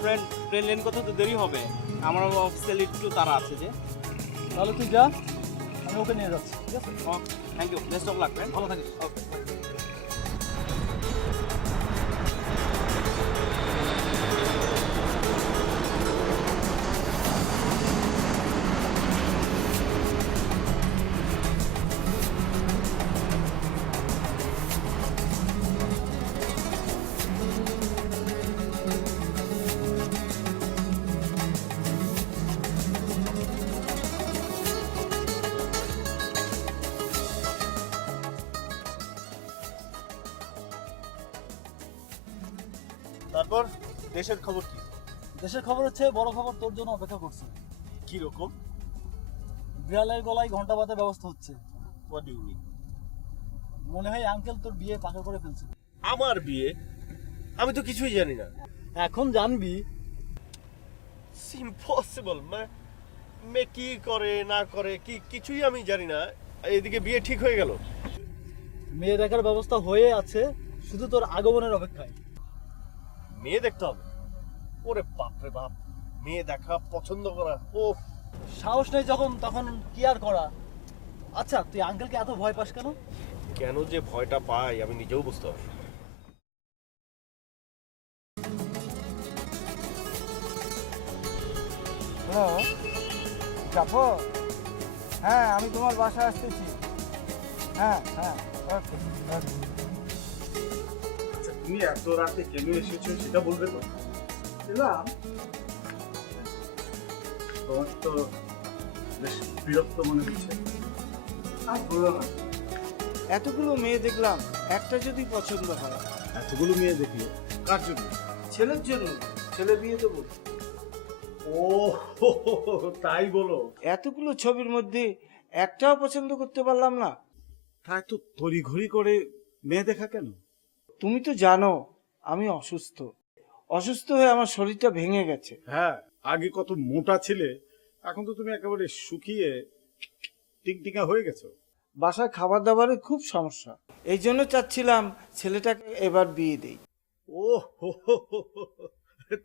Friend train lane করতে তো দেরি হবে, আমার অফিসিয়ালি একটু তাড়া আছে যে। তাহলে তুই যা, আমি ওকে নিয়ে যাচ্ছি, ঠিক আছে? Thank you, best of luck friend, ভালো থাকিস। ওকে। তারপর দেশের খবর কি? দেশের খবর হচ্ছে, বড় খবর তোর জন্য অপেক্ষা করছে। কি রকম? বিড়ালের গলায় ঘন্টা বাঁধার ব্যবস্থা হচ্ছে। What do you mean? মনে হয় আঙ্কেল তোর বিয়ে পাকা করে ফেলছে। আমার বিয়ে? আমি তো কিছুই জানি না। এখন জানবি। ইম্পসিবল। মে কি করে না করে কিছুই আমি জানি না, এদিকে বিয়ে ঠিক হয়ে গেল। মেয়ে দেখার ব্যবস্থা হয়ে আছে, শুধু তোর আগমনের অপেক্ষায়। মেয়ে দেখতে হবে? ওরে বাপ রে বাপ, মেয়ে দেখা, পছন্দ করা, ও সাহস নেই যখন তখন কি আর করা। আচ্ছা, তুই আঙ্কেলকে এত ভয় পাস কেন? কেন যে ভয়টা পাই আমি নিজেও বুঝতে পারি। হ্যালো জাফর, হ্যাঁ আমি তোমার বাসায় আসতেছি। হ্যাঁ হ্যাঁ, ওকে ওকে। আচ্ছা, তুমি এত রাতে কেন এসেছো সেটা বলবে তো? এলাম, তোমার তো বেশ বিরক্ত মনে হচ্ছে। আর বলো না, এতগুলো মেয়ে দেখলাম, একটা যদি পছন্দ হয়। এতগুলো মেয়ে দেখলে কার জন্য? ছেলের জন্য, ছেলে বিয়ে দেবো। ও তাই বলো? এতগুলো ছবির মধ্যে একটাও পছন্দ করতে পারলাম না। তাই তো তড়িঘড়ি করে মেয়ে দেখা কেন? তুমি তো জানো আমি অসুস্থ, অসুস্থ হয়ে আমার শরীরটা ভেঙে গেছে। হ্যাঁ, আগে কত মোটা ছিলে, এখন তো তুমি একেবারে শুকিয়ে টিকটিকা হয়ে গেছো। বাসায় খাবার দাবারের খুব সমস্যা, এই জন্য চাচ্ছিলাম ছেলেটাকে এবার বিয়ে দেই। ও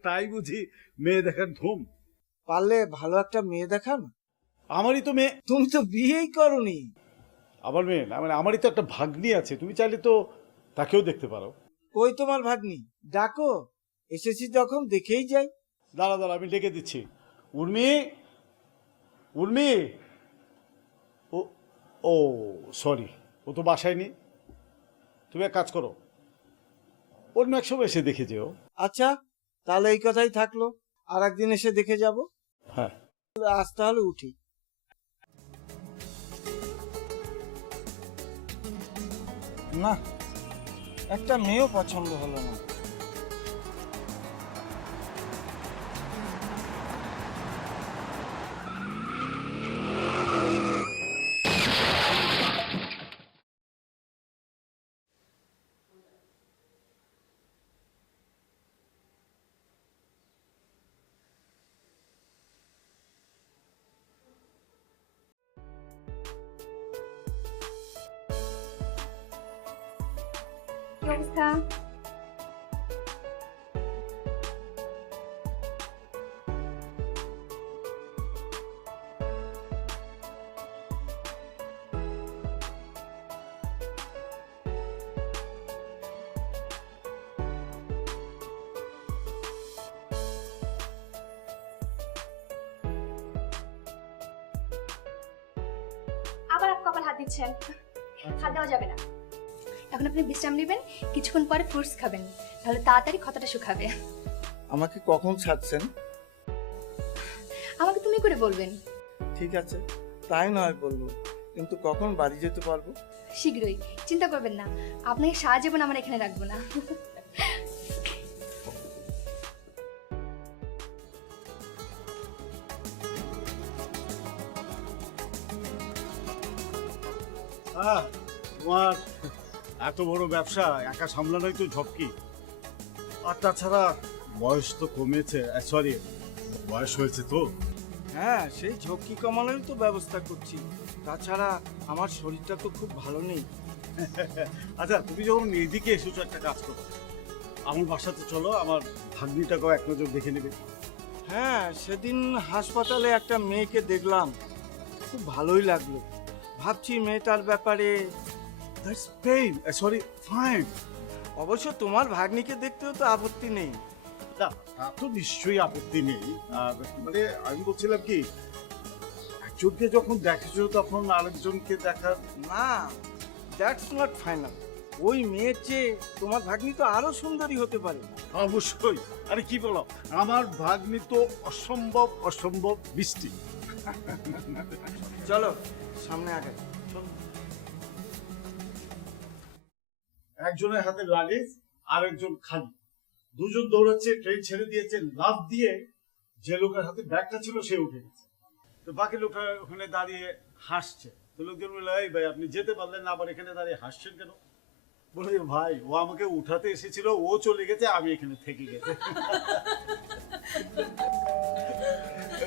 তাই বুঝি মেয়ে দেখার ধুম? পারলে ভালো একটা মেয়ে দেখান। আমারই তো মেয়ে। তুমি তো বিয়েই করনি। আমার মেয়ে না, মানে আমারই তো একটা ভাগ্নি আছে, তুমি চাইলে তো তাকেও দেখতে পারো। কই তোমার ভাগ্নি? ডাকো, এসেছি যখন দেখেই যাই। দাঁড়া দাঁড়া, আমি ডেকে দিচ্ছি। উর্মি, উর্মি। ও ও সরি, ও তো বাসায় নেই। তুমি এক কাজ করো, অন্য এক সময় এসে দেখে যেও। আচ্ছা, তাহলে এই কথাই থাকলো, আর একদিন এসে দেখে যাব। হ্যাঁ, আজ তাহলে উঠি। না, একটা মেয়েও পছন্দ হলো না। কি অবস্থা? আবার এক কপাল হাত দিচ্ছেন, হাত দেওয়া যাবে না। এখন আপনি বিশ্রাম নেবেন, কিছুক্ষণ পরে ফ্রুটস খাবেন, তাহলে তাড়াতাড়ি ক্ষতটা শুকাবে। আমাকে কখন ছাড়ছেন? আমাকে তুমি করে বলবেন। ঠিক আছে, তাই নয় বলবো, কিন্তু কখন বাড়ি যেতে পারবো? শীঘ্রই, চিন্তা করবেন না, আপনাকে সারা জীবন আমার এখানে রাখবো না। তোমার এত বড় ব্যবসা একা সামলানোই তো ঝক্কি। আর তাছাড়া বয়স তো কমেছে, সরি বয়স হয়েছে তো। হ্যাঁ, সেই ঝক্কি কমানোর তো ব্যবস্থা করছি। তাছাড়া আমার শরীরটা তো খুব ভালো নেই। আচ্ছা, তুমি যখন এদিকে এসেছো একটা কাজ করো, আমার বাসাতে চলো, আমার ভাগ্নিটাকেও এক নজর দেখে নেবে। হ্যাঁ, সেদিন হাসপাতালে একটা মেয়েকে দেখলাম, খুব ভালোই লাগলো। ভাবছি মেয়েটার ব্যাপারে। That's pain, sorry, fine. অবশ্য তোমার ভাগ্নিকে দেখতেও তো আপত্তি নেই। না, তা তো নিশ্চয়ই আপত্তি নেই। আর মানে আমি বলছিলাম কি, একজনকে যখন দেখেছো তখন আরেকজনকে দেখার। না, দ্যাটস নট ফাইনাল। ওই মেয়ের চেয়ে তোমার ভাগ্নি তো আরো সুন্দরী হতে পারে। অবশ্যই। আরে কি বলো, আমার ভাগ্নি তো অসম্ভব অসম্ভব মিষ্টি। চলো সামনে আগে। একজনের হাতে লাগেজ, আরেকজন খালি। দুজন দৌড়াচ্ছে, ট্রেন ছেড়ে দিয়েছে, লাফ দিয়ে যে লোকের হাতে ব্যাগটা ছিল সে উঠে গেছে। তো বাকি লোকটা ওখানে দাঁড়িয়ে হাসছে। তো লোকজন বললো, এই ভাই আপনি যেতে পারলেন না, আবার এখানে দাঁড়িয়ে হাসছেন কেন? বলে, ভাই ও আমাকে উঠাতে এসেছিল, ও চলে গেছে, আমি এখানে থেকে গেছি।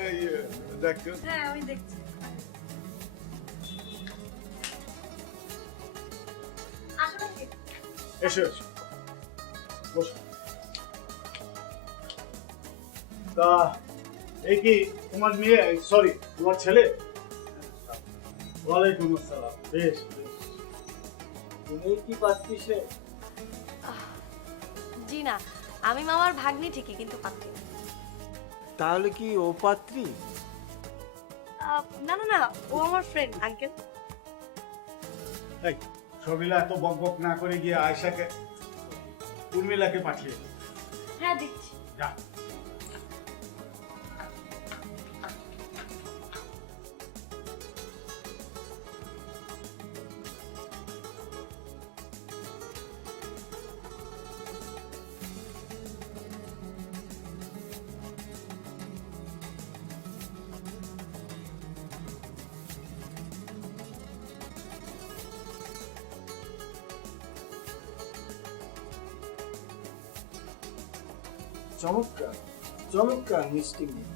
এই দেখো, হ্যাঁ আমি দেখছি। আসলে কি এসো এসো, বসো। তা এই কি তোমার মেয়ে, সরি তোমার ছেলে? ওয়ালাইকুম আসসালাম। বেশ বেশ। তুমি কি পাচ্ছিস? জি না, আমি মামার ভাগ্নি ঠিকই, কিন্তু পাত্রী না। তাহলে কি ও পাত্রী? না না না, ও আমার ফ্রেন্ড আঙ্কেল। এই সবিলা এত বক বক না করে গিয়ে আয়েশাকে, উর্মিলাকে পাঠিয়ে দাও। হ্যাঁ দিচ্ছি। যা। চমৎকার চমৎকার মিষ্টি মেয়ে।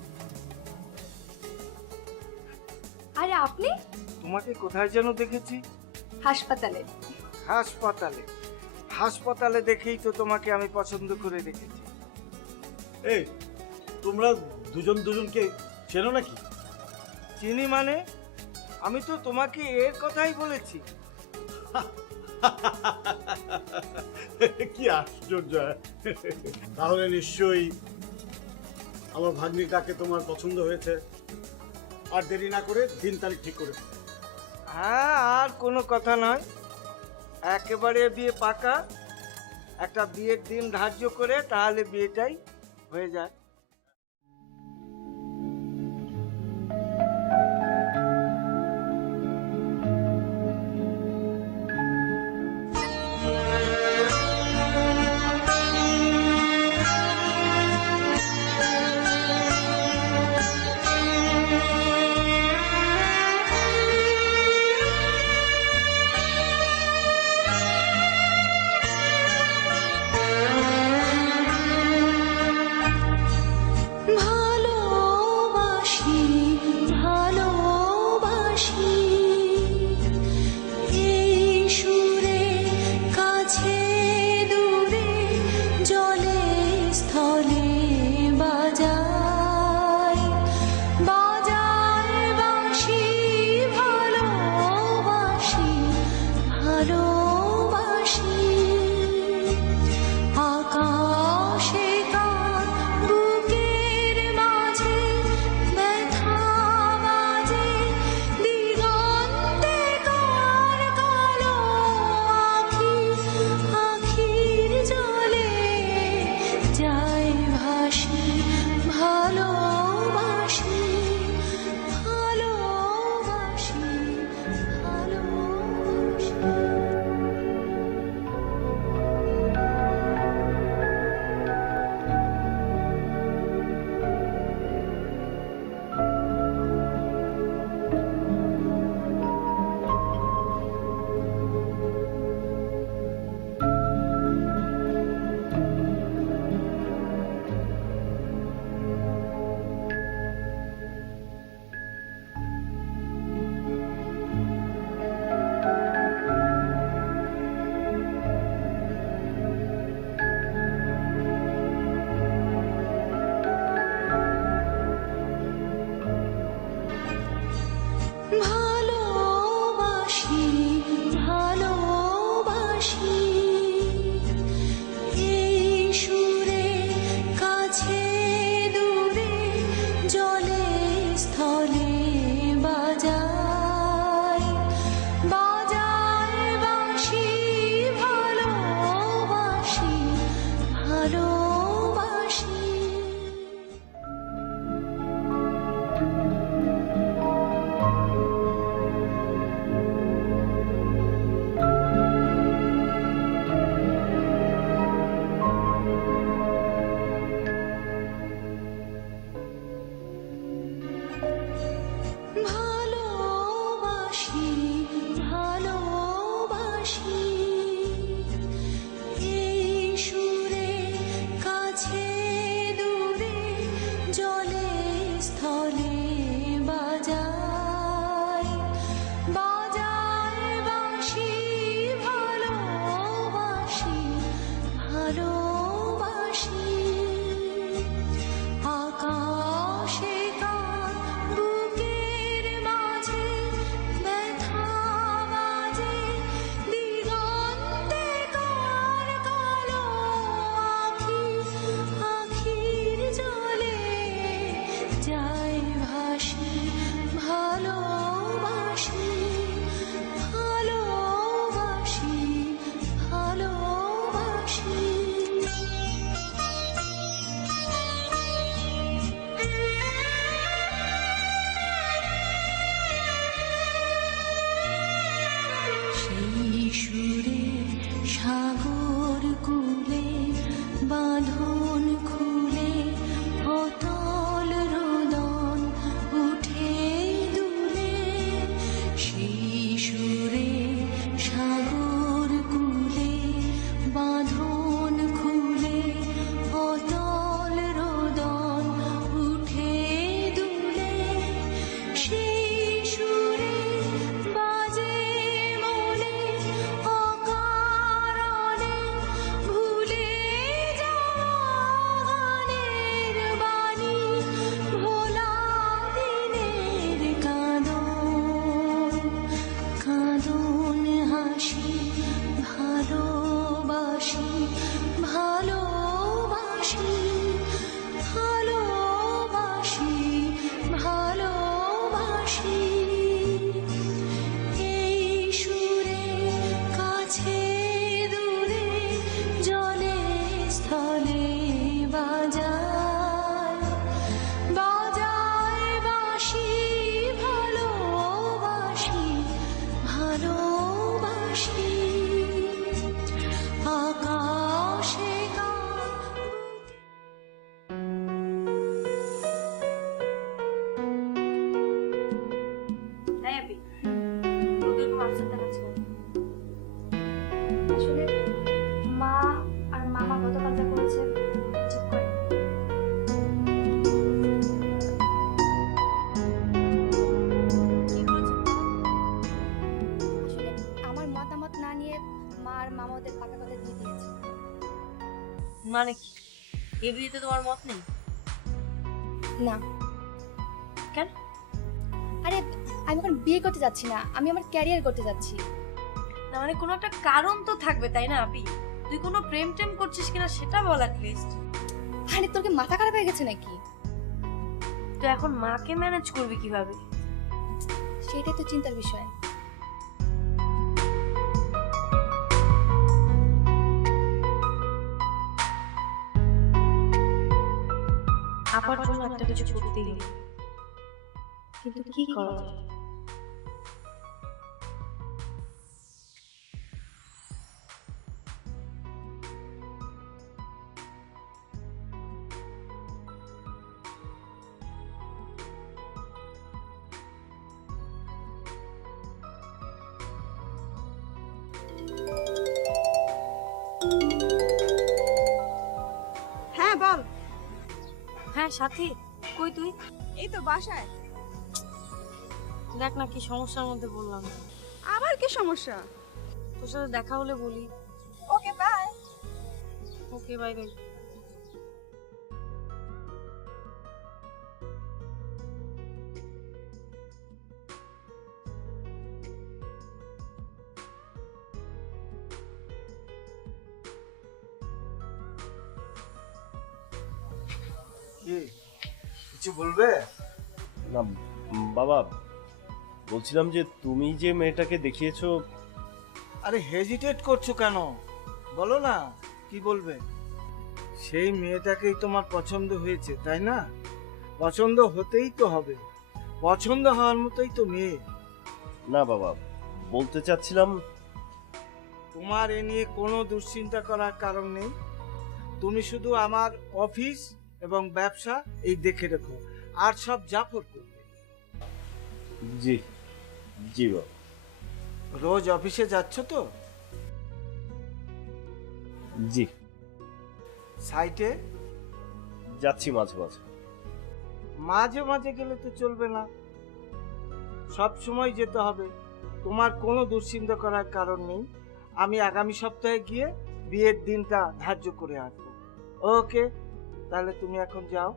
আরে আপনি? তোমাকে কোথায় যেন দেখেছি? হাসপাতালে। হাসপাতালে? হাসপাতালে দেখেই তো তোমাকে আমি পছন্দ করে রেখেছি। এই তোমরা দুজন দুজনকে চেনো নাকি? চিনি মানে? আমি তো তোমাকে এর কথাই বলেছি। কি আশ্চর্য! তাহলে নিশ্চয়ই আমার ভাগ্নিটাকে তোমার পছন্দ হয়েছে। আর দেরি না করে দিন তারিখ ঠিক করে দাও। হ্যাঁ, আর কোনো কথা নয়, একেবারে বিয়ে পাকা। একটা বিয়ের দিন ধার্য করে তাহলে বিয়েটাই হয়ে যায়। ভালোবাসি আকাশে কার বুকের মাঝে ব্যথা বাজে দিগন্তে কার কালো আখি আখির জলে যায় ভাসি ভালোবাসি ভালোবাসি ভালোবাসি সেই সুরে সাগর কুলে বাঁধন খুলে অতল রোদন উঠে দুলে সেই সুরে সাগর কুলে বাঁধন খুলে অতল রোদন উঠে দুলে সেই সুরে বাজে মনে অকারণে ভুলে যাওয়া গানের বাণী ভোলা দিনের কাঁদন কাঁদন হাসি ভালোবাসি ভালোবাসি ভালোবাসি ভালোবাসি এই সুরে কাছে দূরে জলে স্থলে বাজায় বাজায় বাঁশি ভালোবাসি ভালোবাসি আকাশে কার তাই আপনি তোদের হোয়াটসঅ্যাপ দেখাচ্ছে না। আসলে মা আর মামা গতকাল যা করেছে ঠিক করে কি করেছে মা? আসলে আমার মতামত না নিয়ে মা আর মামা ওদের পাকা কথা দিয়ে দিয়েছে। মানে কি এই বিয়েতে তোমার মত নেই? না কেন? আরে আমি এখন বিয়ে করতে যাচ্ছি না, আমি আমার ক্যারিয়ার করতে যাচ্ছি। না মানে কোনো একটা কারণ তো থাকবে তাই না আপি? তুই কোনো প্রেম টেম করছিস কিনা সেটা বল অ্যাটলিস্ট। আরে তোর কি মাথা খারাপ হয়ে গেছে নাকি? তো এখন মাকে ম্যানেজ করবি কিভাবে? সেটাই তো চিন্তার বিষয়। আপার জন্য একটা কিছু করতেই হবে, কিন্তু কি করা যায়? হ্যাঁ বল। হ্যাঁ সাথী, কই তুই? এই তো বাসায়। দেখ না কি সমস্যার মধ্যে বললাম। আবার কি সমস্যা? তোর সাথে দেখা হলে বলি। Okay bye. Okay bye bye. কি কিছু বলবে? না বাবা, বলছিলাম যে তুমি যে মেয়েটাকে দেখিয়েছো। আরে হেজিটেট করছো কেন? বলো না কি বলবে। সেই মেয়েটাকেই তোমার পছন্দ হয়েছে তাই না? পছন্দ হতেই তো হবে, পছন্দ হওয়ার মতোই তো মেয়ে। না বাবা, বলতে চাচ্ছিলাম তোমার এ নিয়ে কোনো দুশ্চিন্তা করার কারণ নেই। তুমি শুধু আমার অফিস এবং ব্যবসা এই দেখে রেখো, আর সব জাফর করবে। জি জি বাবা। রোজ অফিসে যাচ্ছ তো? জি সাইটে যাচ্ছি মাঝে মাঝে। মাঝে মাঝে গেলে তো চলবে না, সব সময় যেতে হবে। তোমার কোনো দুশ্চিন্তা করার কারণ নেই। আমি আগামী সপ্তাহে গিয়ে বিয়ের দিনটা ধার্য করে আসবো। ওকে, তাহলে তুমি এখন যাও।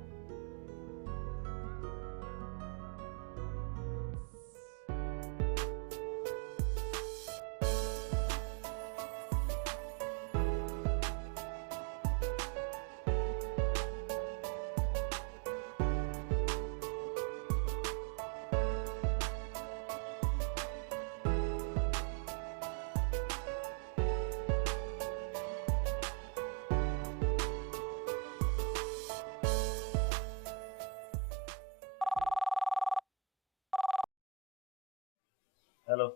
হ্যালো,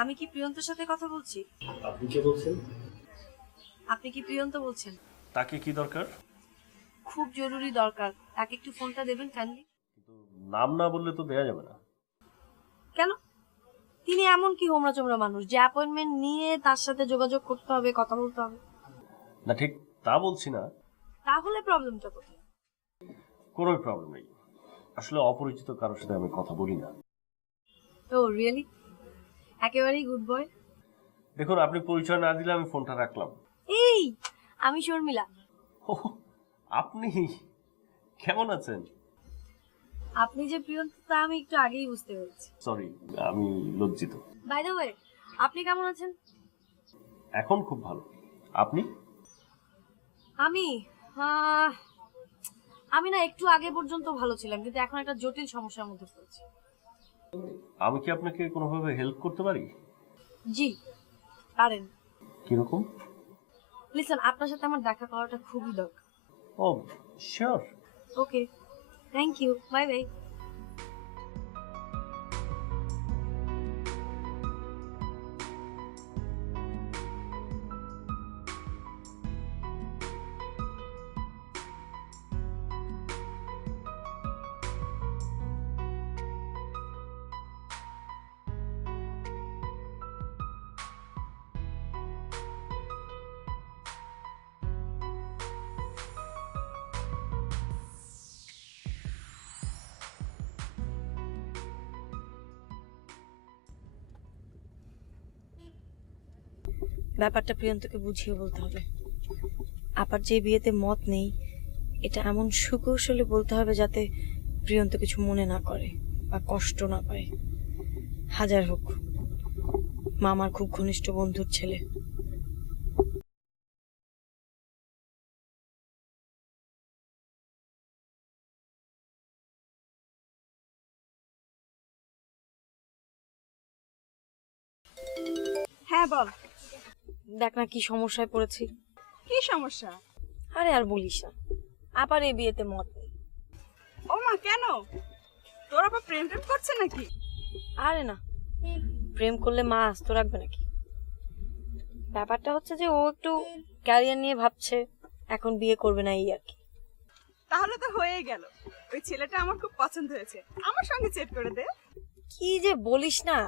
আমি কি প্রিয়ন্তর সাথে কথা বলছি? আপনি কে বলছেন? আপনি কি প্রিয়ন্ত বলছেন? তাকে কি দরকার? খুব জরুরি দরকার, তাকে একটু ফোনটা দেবেন কাইন্ডলি। নাম না বললে তো দেয়া যাবে না। কেন? তিনি এমন কি হোমরা চোমরা মানুষ যে অ্যাপয়েন্টমেন্ট নিয়ে তার সাথে যোগাযোগ করতে হবে, কথা বলতে হবে? না, ঠিক তা বলছি না। তাহলে প্রবলেমটা কোথায়? কোনো প্রবলেম নেই, আসলে অপরিচিত কারোর সাথে আমি কথা বলি না। ও রিয়েলি? একেবারেই গুড বয়। দেখুন, আপনি পরিচয় না দিলে আমি ফোনটা রাখলাম। এই, আমি শর্মিলা। ও, আপনি কেমন আছেন? আপনি যে প্রিয়ন্ত তা আমি একটু আগেই বুঝতে পেরেছি। সরি, আমি লজ্জিত। বাই দ্য ওয়ে, আপনি কেমন আছেন? এখন খুব ভালো। আপনি? আমি আমি না একটু আগে পর্যন্ত ভালো ছিলাম, কিন্তু এখন একটা জটিল সমস্যার মধ্যে পড়েছি। আমি কি আপনাকে কোনোভাবে হেল্প করতে পারি? জি পারেন। কিরকম? লিসন, আপনার সাথে আমার দেখা করাটা খুবই দরকার। Oh sure. Okay, thank you, bye bye. ব্যাপারটা প্রিয়ন্তকে বুঝিয়ে বলতে হবে। আপার যে বিয়েতে মত নেই, এটা এমন সুকৌশলে বলতে হবে যাতে প্রিয়ন্ত কিছু মনে না করে বা কষ্ট না পায়। হাজার হোক, মামার খুব ঘনিষ্ঠ বন্ধুর ছেলে। হ্যাঁ বল, দেখ না কি সমস্যায় পড়েছি। কি সমস্যা? আরে আর বলিস না, আপার এই বিয়েতে মত নেই। ও মা, কেন? তোর আবার প্রেম টেম করছে নাকি? আরে না, প্রেম করলে মা আস্ত রাখবে নাকি? ব্যাপারটা হচ্ছে যে ও একটু ক্যারিয়ার নিয়ে ভাবছে, এখন বিয়ে করবে না, এই আর কি। তাহলে তো হয়েই গেল। ওই ছেলেটা আমার খুব পছন্দ হয়েছে, আমার সঙ্গে চেট করে দে। কি যে বলিস না,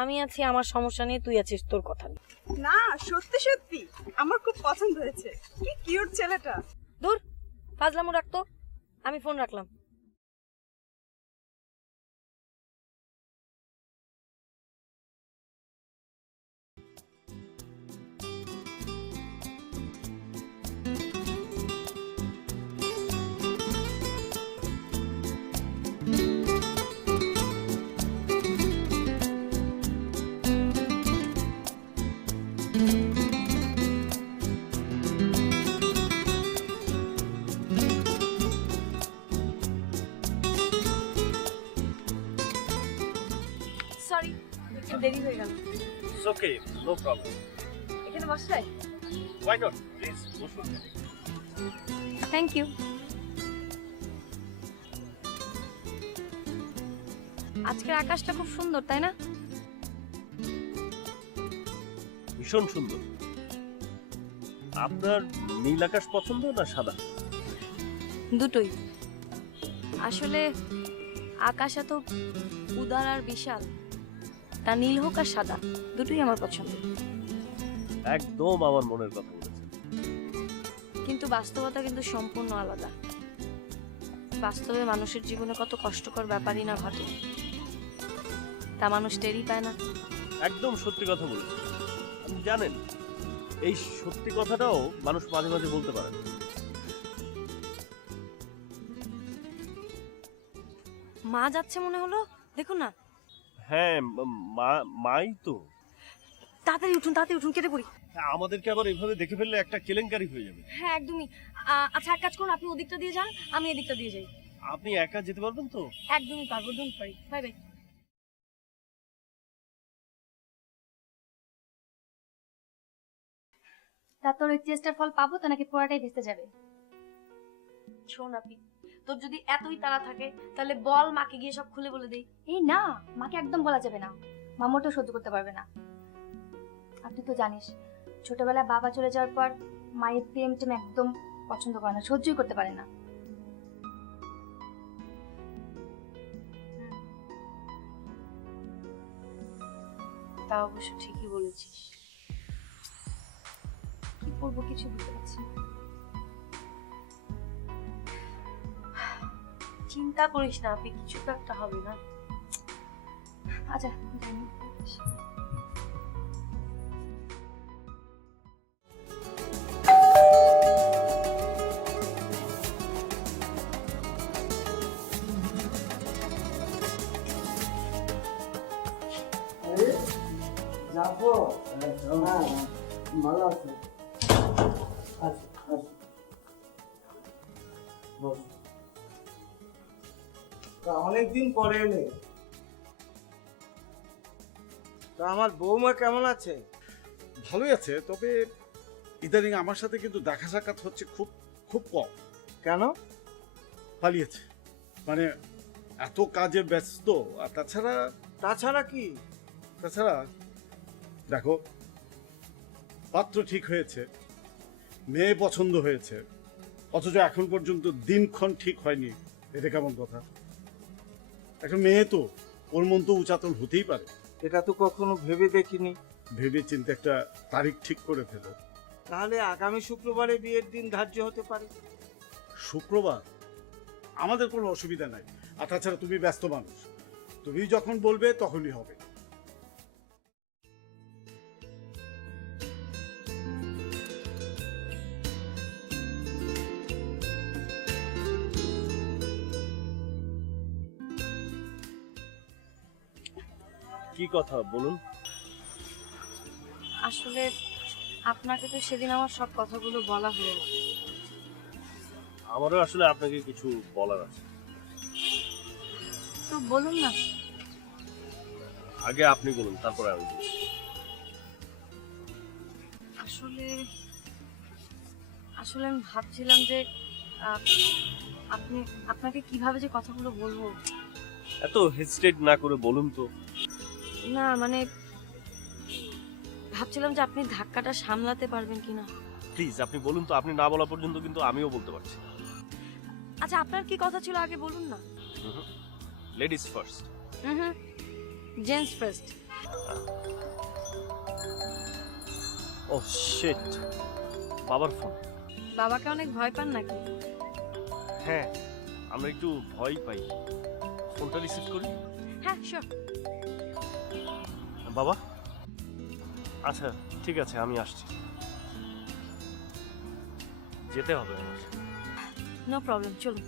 আমি আছি আমার সমস্যা নিয়ে, তুই আছিস তোর কথা নিয়ে। না, সত্যি সত্যি আমার খুব পছন্দ হয়েছে। কি কিউট ছেলেটা। দূর, ফাজলামো রাখতো, আমি ফোন রাখলাম। সরি, একটু দেরি হয়ে গেল। It's okay, no problem. এখানে বসলাই? হোয়াই নট, প্লিজ বসুন। Thank you. আজকের আকাশটা খুব সুন্দর, তাই না? ভীষণ সুন্দর। আপনার নীল আকাশ পছন্দ না সাদা? দুটোই। আসলে আকাশ এত উদার আর বিশাল, তা নীল হোক আর সাদা, দুটোই আমার পছন্দ। একদম আমার মনের কথা বলেছেন। কিন্তু বাস্তবতা কিন্তু সম্পূর্ণ আলাদা। বাস্তবে মানুষের জীবনে কত কষ্টকর ব্যাপারই না ঘটে, তা মানুষ টেরই পায় না। একদম সত্যি কথা বলেছেন। আপনি জানেন, এই সত্যি কথাটাও মানুষ মাঝে মাঝে বলতে পারে না। মা যাচ্ছে মনে হলো, দেখুন না। হ্যাঁ, মাই তো। তাড়াতাড়ি উঠুন, কেটে পড়ি। আমাদেরকে আবার এভাবে দেখে ফেললে একটা কেলেঙ্কারি হয়ে যাবে। হ্যাঁ একদমই। আচ্ছা এক কাজ করুন, আপনি ওদিকটা দিয়ে যান, আমি এদিকটা দিয়ে যাই। আপনি একা যেতে পারবেন তো? একদমই পারবো, ডোন্ট ওয়ারি। Bye bye. তা তোর ওই চেষ্টার ফল পাবো তো নাকি পুরাটাই ভেস্তে যাবে? শোন আপনি, তোর যদি এতই তাড়া থাকে তাহলে বল, মাকে গিয়ে সব খুলে বলে দেই। এই না, মাকে একদম বলা যাবে না, মামাটাও সহ্য করতে পারবে না। আর তুই তো জানিস ছোটবেলায় বাবা চলে যাওয়ার পর মায়ের প্রেম টেম একদম পছন্দ করে না, সহ্যই করতে পারে না। তা অবশ্য ঠিকই বলেছিস। কি করবো কিছু বুঝতে পারছি না। চিন্তা করিস না আপনি, কিছু তো একটা হবে না। আচ্ছা জানি। যাবো? হ্যাঁ, ভালো আছে। আচ্ছা, বস। তা অনেকদিন পরে এলে। তা আমার বৌমা কেমন আছে? ভালোই আছে, তবে ইদানিং আমার সাথে কিন্তু দেখা সাক্ষাৎ হচ্ছে খুব খুব কম। কেন? পালিয়েছে, মানে এত কাজে ব্যস্ত। আর তাছাড়া কি? তাছাড়া দেখো, পাত্র ঠিক হয়েছে, মেয়ে পছন্দ হয়েছে, অথচ এখন পর্যন্ত দিনক্ষণ ঠিক হয়নি। এটা কেমন কথা? একটা মেয়ে তো, ওর মন তো উচাতন হতেই পারে। এটা তো কখনো ভেবে দেখিনি। ভেবে চিন্তে একটা তারিখ ঠিক করে ফেলো। তাহলে আগামী শুক্রবারে বিয়ের দিন ধার্য হতে পারে। শুক্রবার? আমাদের কোনো অসুবিধা নাই। আর তাছাড়া তুমি ব্যস্ত মানুষ, তুমি যখন বলবে তখনই হবে। কি কথা বলুন? আসলে আপনাকে তো সেদিন আমার সব কথাগুলো বলা হলো না। আমারও আসলে আপনাকে কিছু বলার আছে। তো বলুন না। আগে আপনি বলুন, তারপরে আমি বলছি। আসলে আসলে আমি ভাবছিলাম যে আপনাকে কিভাবে যে কথাগুলো বলবো। এত হেজিটেট না করে বলুন তো। না মানে ভাবছিলাম যে আপনি ধাক্কাটা সামলাতে পারবেন কিনা। প্লিজ আপনি বলুন তো। আপনি না বলা পর্যন্ত কিন্তু আমিও বলতে পারছি। আচ্ছা আপনার কি কথা ছিল আগে বলুন না। Ladies first. Gents first. Oh shit, বাবার ফোন। বাবাকে অনেক ভয় পান নাকি? হ্যাঁ, আমরা একটু ভয় পাই। ফোনটা রিসিভ করি। হ্যাঁ শিওর। বাবা, আচ্ছা ঠিক আছে, আমি আসছি। যেতে হবে আমার। নো প্রবলেম, চলুন।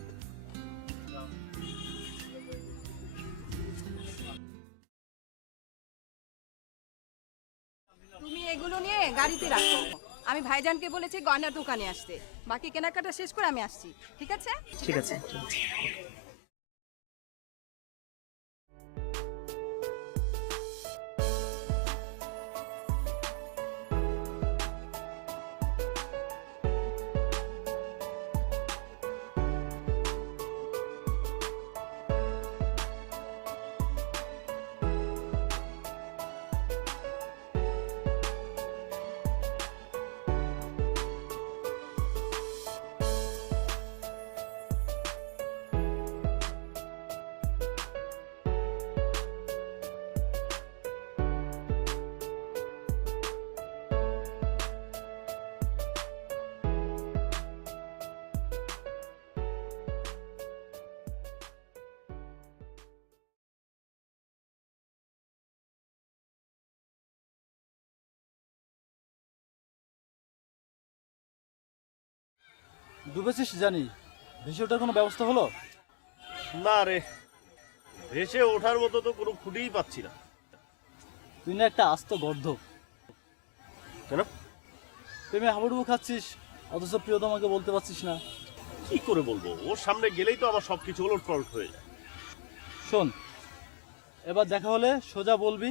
তুমি এগুলো নিয়ে গাড়িতে রাখো। আমি ভাইজানকে বলেছি গয়নার দোকানে আসতে। বাকি কেনাকাটা শেষ করে আমি আসছি, ঠিক আছে? ঠিক আছে। ডুবেছিস জানি, ভেসে ওঠার কোনো ব্যবস্থা হলো? না রে, ভেসে ওঠার মতো তো কোনো খুঁটিই পাচ্ছি না। তুই না একটা আস্ত গর্ধ। কেন? প্রেমে হাবুডুবু খাচ্ছিস, অথচ প্রিয়তমাকে বলতে পারছিস না। কি করে বলবো? ওর সামনে গেলেই তো আমার সবকিছু ওলটপালট হয়ে যায়। শোন, এবার দেখা হলে সোজা বলবি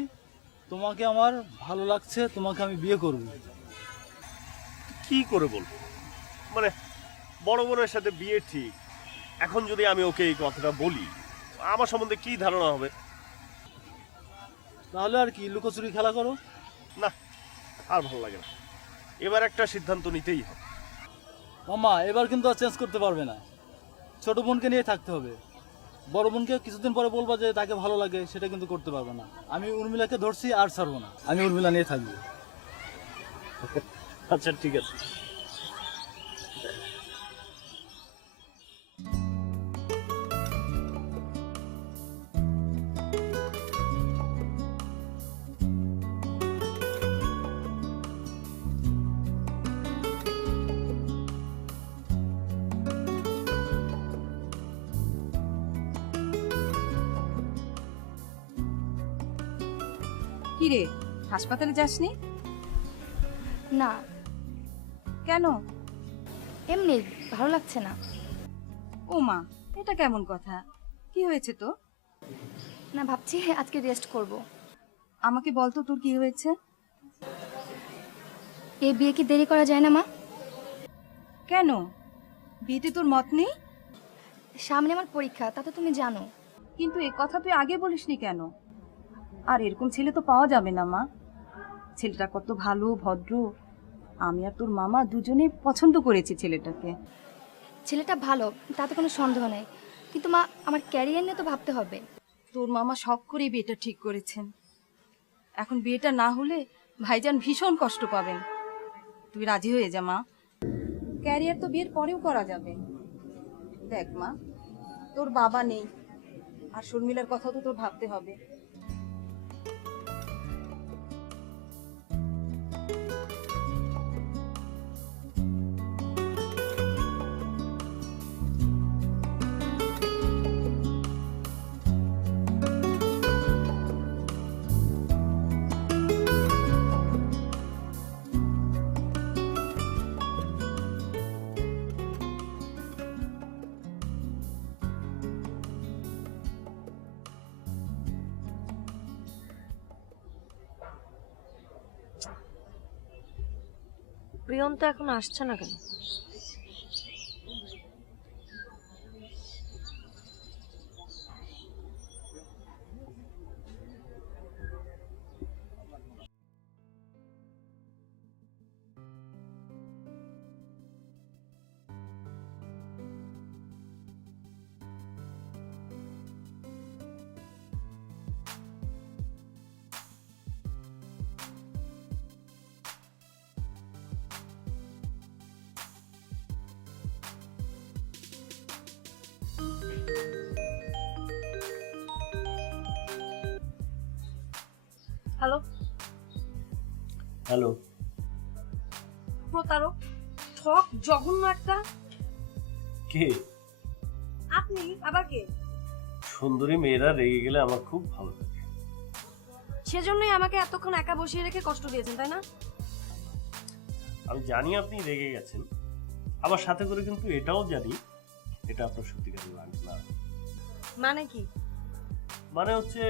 তোমাকে আমার ভালো লাগছে, তোমাকে আমি বিয়ে করব। কি করে বলবো? মানে বড় বোনের সাথে বিয়ে ঠিক, এখন যদি আমি ওকে এই কথাটা বলি, আমার সম্বন্ধে কি ধারণা হবে? তাহলে আর কি, লুকোচুরি খেলা করো। না, আর ভালো লাগে না। এবার একটা সিদ্ধান্ত নিতেই হবে। মামা, এবার কিন্তু আর চেঞ্জ করতে পারবে না। ছোট বোনকে নিয়ে থাকতে হবে। বড় বোনকে কিছুদিন পরে বলবা যে তাকে ভালো লাগে, সেটা কিন্তু করতে পারবে না। আমি উর্মিলাকে ধরছি, আর ছাড়বো না। আমি উর্মিলা নিয়ে থাকবো। আচ্ছা ঠিক আছে। কি রে, হাসপাতালে যাসনি? না, কেন? এমনি ভালো লাগছে না। ও মা, এটা কেমন কথা? কি হয়েছে তো? না, ভাবছি আজকে রেস্ট করব। আমাকে বল তো তোর কি হয়েছে? এই বিয়ে কি দেরি করা যায় না মা? কেন, বিয়েতে তোর মত নেই? সামনে আমার পরীক্ষা, তা তো তুমি জানো। কিন্তু এ কথা তুই আগে বলিসনি কেন? আর এরকম ছেলে তো পাওয়া যাবে না মা। ছেলেটা কত ভালো, ভদ্র। আমি আর তোর মামা দুজনে পছন্দ করেছি ছেলেটাকে। ছেলেটা ভালো, তাতে কোনো সন্দেহ নেই, কিন্তু মা আমার ক্যারিয়ার নিয়ে তো ভাবতে হবে। তোর মামা শখ করে বিয়েটা ঠিক করেছেন। এখন বিয়েটা না হলে ভাইজান ভীষণ কষ্ট পাবেন। তুই রাজি হয়ে যা মা। ক্যারিয়ার তো বিয়ের পরেও করা যাবে। দেখ মা, তোর বাবা নেই, আর শর্মিলার কথা তো তোর ভাবতে হবে। প্রিয়ন্ত এখন আসছে না কেন? হ্যালো। হ্যালো। প্রতারক, ঠক, জঘন্য একটা। কে? আপনি আবার কে? সুন্দরী মেয়েরা রেগে গেলে আমার খুব ভালো লাগে। সেজন্যই আমাকে এতক্ষণ একা বসিয়ে রেখে কষ্ট দিয়েছেন, তাই না? আমি জানি আপনি রেগে গেছেন, আবার সাথে করে কিন্তু এটাও জানি এটা আপনার সত্যিকারের রাগ না। মানে কি? মানে হচ্ছে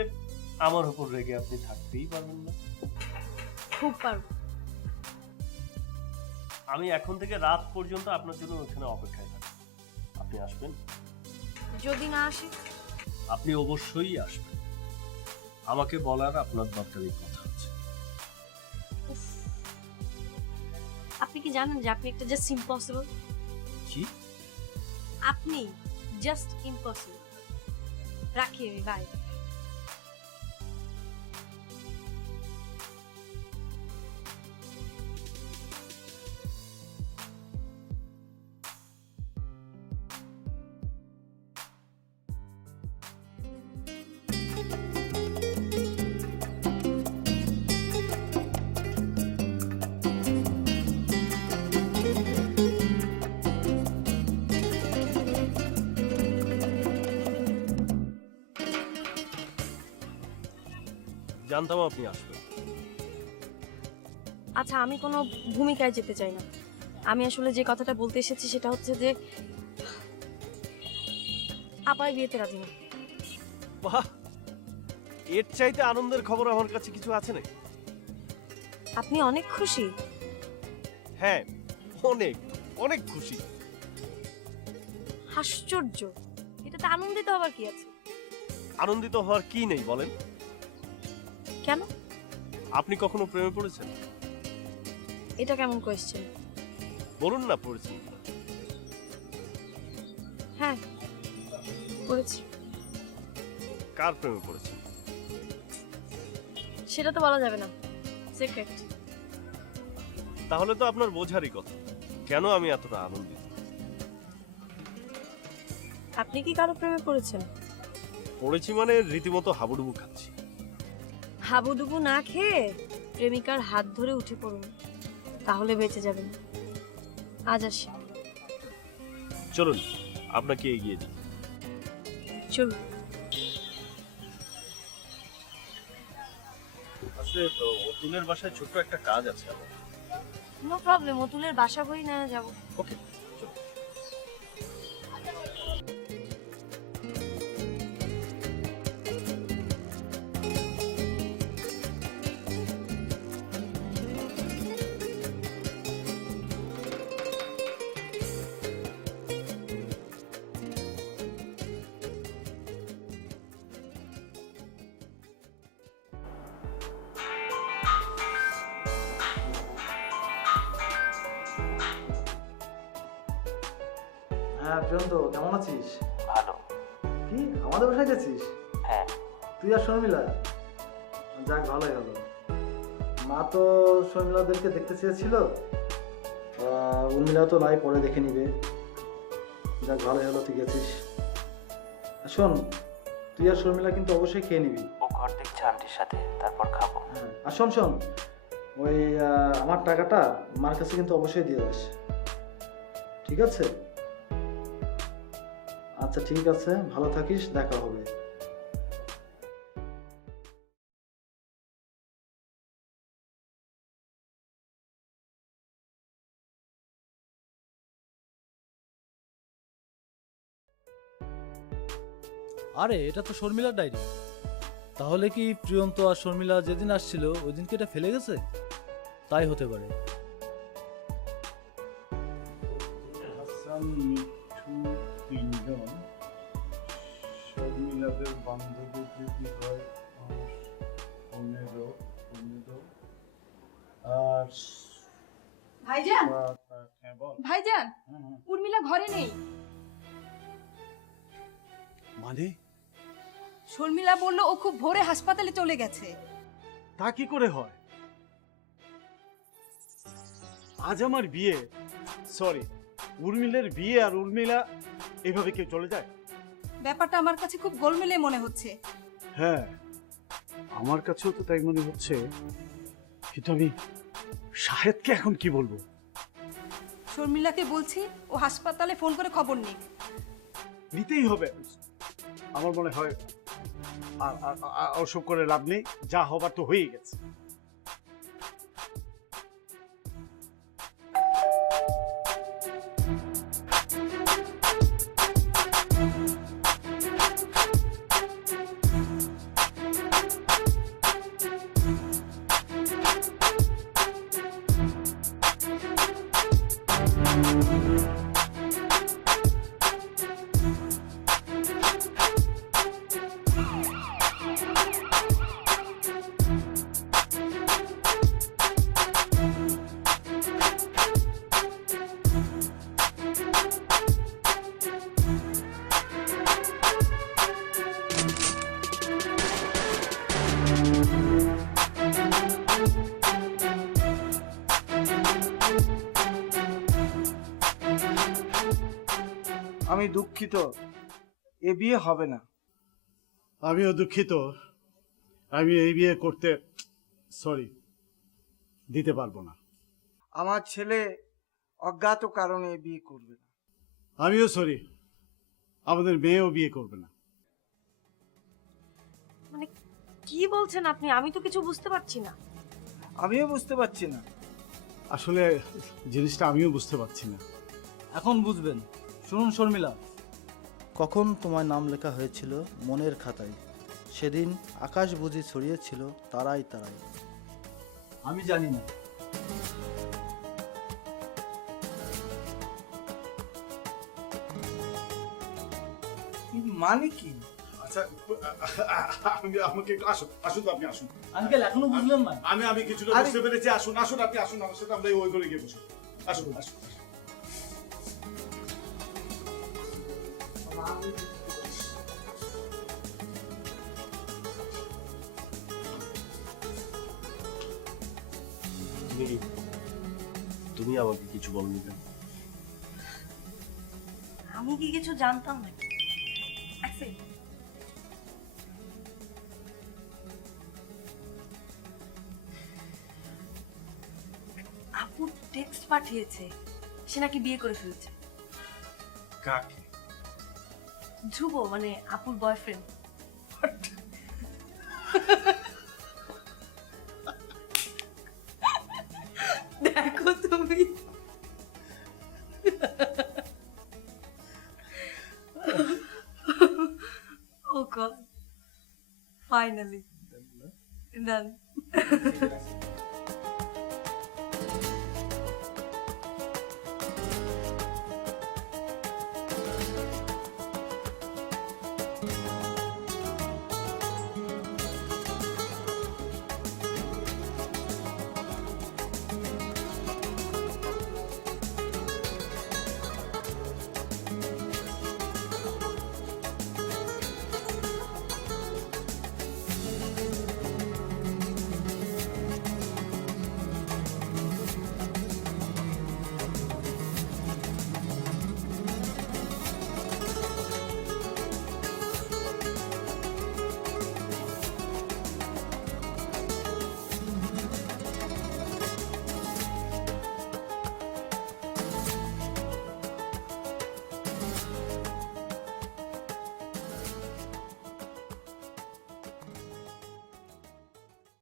আমার উপর রেগে আপনি থাকতেই পারবেন না। খুব পারব। আমি এখন থেকে রাত পর্যন্ত আপনার জন্য ওখানে অপেক্ষায় থাকবো। আপনি আসবেন? যদি না আসে? আপনি অবশ্যই আসবেন। আমাকে বলার আপনার দরকারি কথা আছে। আপনি কি জানেন যে আপনি একটা জাস্ট ইম্পসিবল? কি? আপনি জাস্ট ইম্পসিবল। রাখি আমি, বাই। জানতাম আপনি আসবেন। আচ্ছা, আমি কোনো ভূমিকায় যেতে চাই না। আমি আসলে যে কথাটা বলতে এসেছি সেটা হচ্ছে যে আপাই বিয়েতে রাজি না। বাহ, এর চাইতে আনন্দের খবর আমার কাছে কিছু আছে নাকি? আপনি অনেক খুশি? হ্যাঁ, অনেক অনেক খুশি। আশ্চর্য, এটাতে আনন্দিত হবার কি আছে? আনন্দিত হওয়ার কি নেই বলেন? কেন? আপনি কখনো প্রেমে পড়েছেন? এটা কেমন কোয়েশ্চেন? বলুন না পড়েছেন। হ্যাঁ, করেছি। কার প্রেমে পড়েছেন? সেটা তো বলা যাবে না, সিক্রেট। তাহলে তো আপনার বোঝারই কথা কেন আমি এতটা আনন্দিত। আপনি কি কারো প্রেমে পড়েছেন? পড়েছি মানে রীতিমতো হাবুডুবু খাচ্ছি। হাবুডুবু না খেয়ে প্রেমিকার হাত ধরে উঠে পড়ুন, তাহলে বেঁচে যাবেন। আজ আসি। চলুন আপনাকে এগিয়ে দিই। চলুন। আসলে অতুলের বাসায় ছোট্ট একটা কাজ আছে আমার। নো প্রবলেম, অতুলের বাসা বই না যাব। ওকে। হ্যাঁ প্রিয়ন্ত, কেমন আছিস? ভালো। কি আমাদের বাসায় গেছিস? হ্যাঁ। তুই আর শর্মিলা? যাক, ভালোই হলো। মা তো শর্মিলাদেরকে দেখতে চেয়েছিল, উর্মিলা তো নাই, পরে দেখে নিবে। যাক, ভালোই হলো তুই গেছিস। শোন, তুই আর শর্মিলা কিন্তু অবশ্যই খেয়ে নিবি। ও ঘর দেখছে আন্টির সাথে, তারপর খাবো। হ্যাঁ, আর শোন শোন, ওই আমার টাকাটা মার কাছে কিন্তু অবশ্যই দিয়ে যাস, ঠিক আছে? আচ্ছা ঠিক আছে, ভালো থাকিস, দেখা হবে। আরে এটা তো শর্মিলার ডায়েরি। তাহলে কি প্রিয়ন্ত আর শর্মিলা যেদিন আসছিল ওই দিনকে এটা ফেলে গেছে? তাই হতে পারে। হাসান, মিঠু তিনজন, শর্মিলাদের বান্ধবী যদি হয় 15 আর ভাইজান, হ্যাঁ বল। ভাইজান, উর্মিলা ঘরে নেই। মানে শর্মিলা বলল ও খুব ভোরে হাসপাতালে চলে গেছে। তা কি করে হয়? আজ আমার বিয়ে, সরি উর্মিলের বিয়ে, আর উর্মিলা এভাবে কেউ চলে যায়? ব্যাপারটা আমার কাছে খুব গোলমেলে মনে হচ্ছে। হ্যাঁ, আমার কাছেও তো তাই মনে হচ্ছে, কিন্তু আমি শাহেদকে এখন কি বলবো? শর্মিলাকে বলছি ও হাসপাতালে ফোন করে খবর নিক। নিতেই হবে। আমার মনে হয় আর ওসব করে লাভ নেই, যা হবার তো হয়েই গেছে। আমি দুঃখিত, এ বিয়ে হবে না। আমিও দুঃখিত, আমি এই বিয়ে করতে দিতে পারবো না। আমার ছেলে অজ্ঞাত কারণে এ বিয়ে করবে না। আমিও সরি, আমাদের মেয়েও বিয়ে করবে না। মানে কি বলছেন আপনি? আমি তো কিছু বুঝতে পারছি না। আমিও বুঝতে পারছি না। আসলে জিনিসটা আমিও বুঝতে পারছি না। এখন বুঝবেন। শুনুন শর্মিলা, কখন তোমার নাম লেখা হয়েছিল মনের খাতায়, সেদিন আকাশ বুঝি ছড়িয়েছিল তারাই তারাই। আমি জানি না। মানে কি? আচ্ছা আমাকে একটু আসুন, আসুন তো আপনি আসুন। আঙ্কেল এখনো বুঝলেন না? আমি কিছুটা আরে- বুঝতে পেরেছি। আসুন আসুন আপনি আসুন, আমার সাথে আমরা ওই করে গিয়ে বসে আসুন আসুন। তুমি আমাকে কিছু বলনি কেন? আমি কি কিছু জানতাম না? আপু টেক্সট পাঠিয়েছে, সে নাকি বিয়ে করে ফেলেছে। কাকে? ধ্রুব, মানে আপুর বয়ফ্রেন্ড। দেখো তুমি। Oh God. Finally. Done.